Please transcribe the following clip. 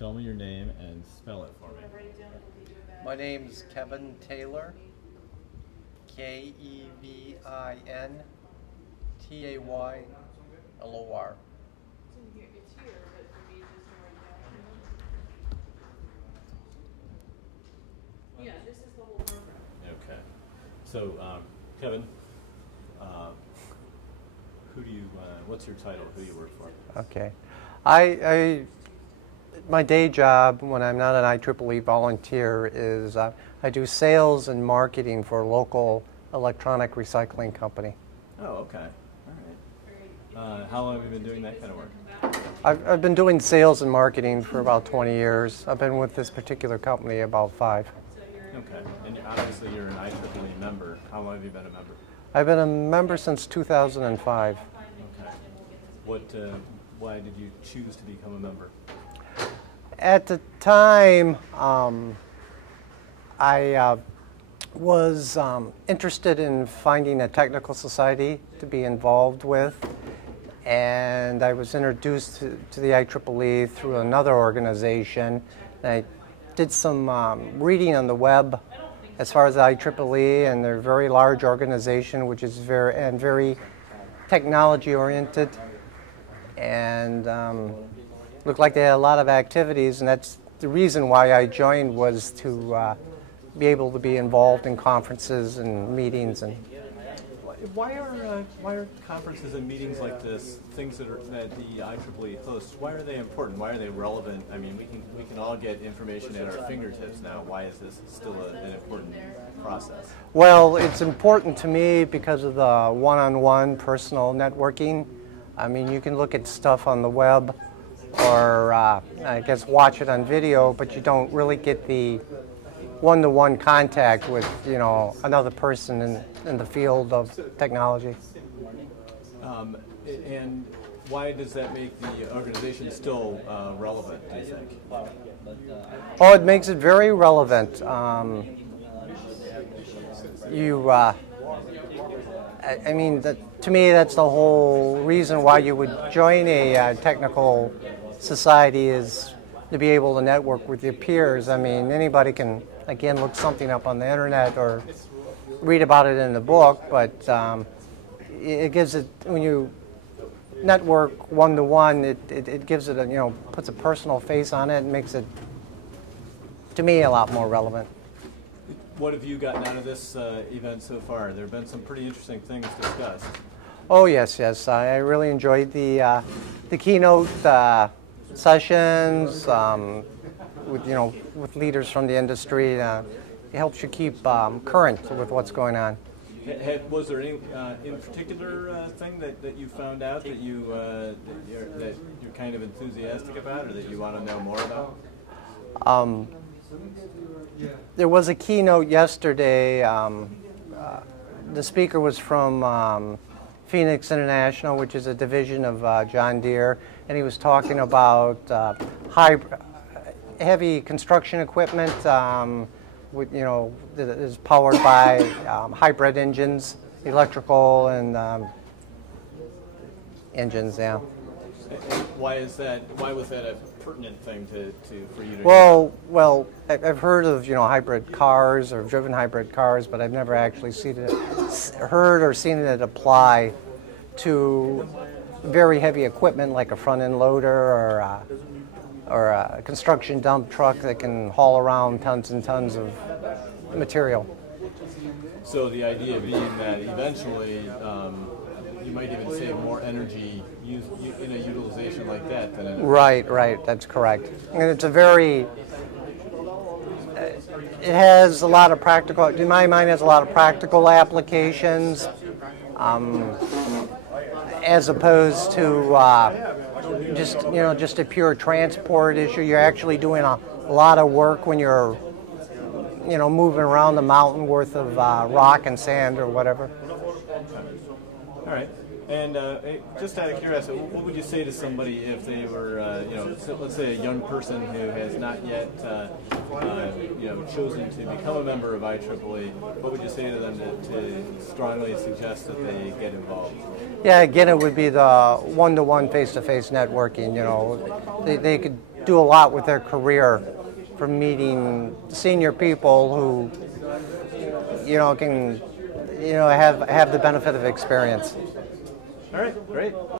tell me your name and spell it for me. My name's Kevin Taylor, Kevintaylor. Yeah, this is the whole program. Okay. So, Kevin, what's your title? Who do you work for? Okay. My day job, when I'm not an IEEE volunteer, is I do sales and marketing for a local electronic recycling company. Oh, okay. All right. How long have you been doing that kind of work? I've been doing sales and marketing for about 20 years. I've been with this particular company about 5. Okay. And obviously you're an IEEE member. How long have you been a member? I've been a member since 2005. Okay. Why did you choose to become a member? At the time, I was interested in finding a technical society to be involved with, and I was introduced to the IEEE through another organization. I did some reading on the web as far as the IEEE, and they're a very large organization, which is very technology oriented, and looked like they had a lot of activities, and that's the reason why I joined, was to be able to be involved in conferences and meetings. And why are conferences and meetings like this, things that the IEEE hosts, why are they important? Why are they relevant? I mean, we can all get information at our fingertips now. Why is this still an important process? Well, it's important to me because of the one-on-one personal networking. I mean, you can look at stuff on the web, or I guess watch it on video, but you don't really get the one-to-one contact with, another person in the field of technology. And why does that make the organization still relevant, do you think? Oh, it makes it very relevant. I mean, to me, that's the whole reason why you would join a technical society, is to be able to network with your peers. I mean, anybody can, again, look something up on the internet or read about it in the book, but it gives it, when you network one-to-one, it gives it puts a personal face on it and makes it, to me, a lot more relevant. What have you gotten out of this event so far? There have been some pretty interesting things discussed. Oh, yes. I really enjoyed the keynote sessions with leaders from the industry. It helps you keep current with what's going on. Was there any in particular thing that you found out that you're kind of enthusiastic about, or that you want to know more about? There was a keynote yesterday. The speaker was from Phoenix International, which is a division of John Deere, and he was talking about heavy construction equipment, that is powered by hybrid engines, electrical and engines. Yeah. Why is that? Why was that a pertinent thing for you to? Well, I've heard of hybrid cars or driven hybrid cars, but I've never actually heard or seen it apply to very heavy equipment like a front-end loader or a construction dump truck that can haul around tons and tons of material. So the idea being that eventually you might even save more energy in a utilization like that than in a... Right, that's correct. And it's it has a lot of practical, in my mind, has a lot of practical applications, as opposed to just a pure transport issue. You're actually doing a lot of work when you're moving around the mountain worth of rock and sand or whatever. All right. And just out of curiosity, what would you say to somebody if they were, let's say a young person who has not yet, chosen to become a member of IEEE? What would you say to them to strongly suggest that they get involved? Yeah, again, it would be the one-to-one, face-to-face networking. They could do a lot with their career from meeting senior people who, can, have the benefit of experience. All right, great.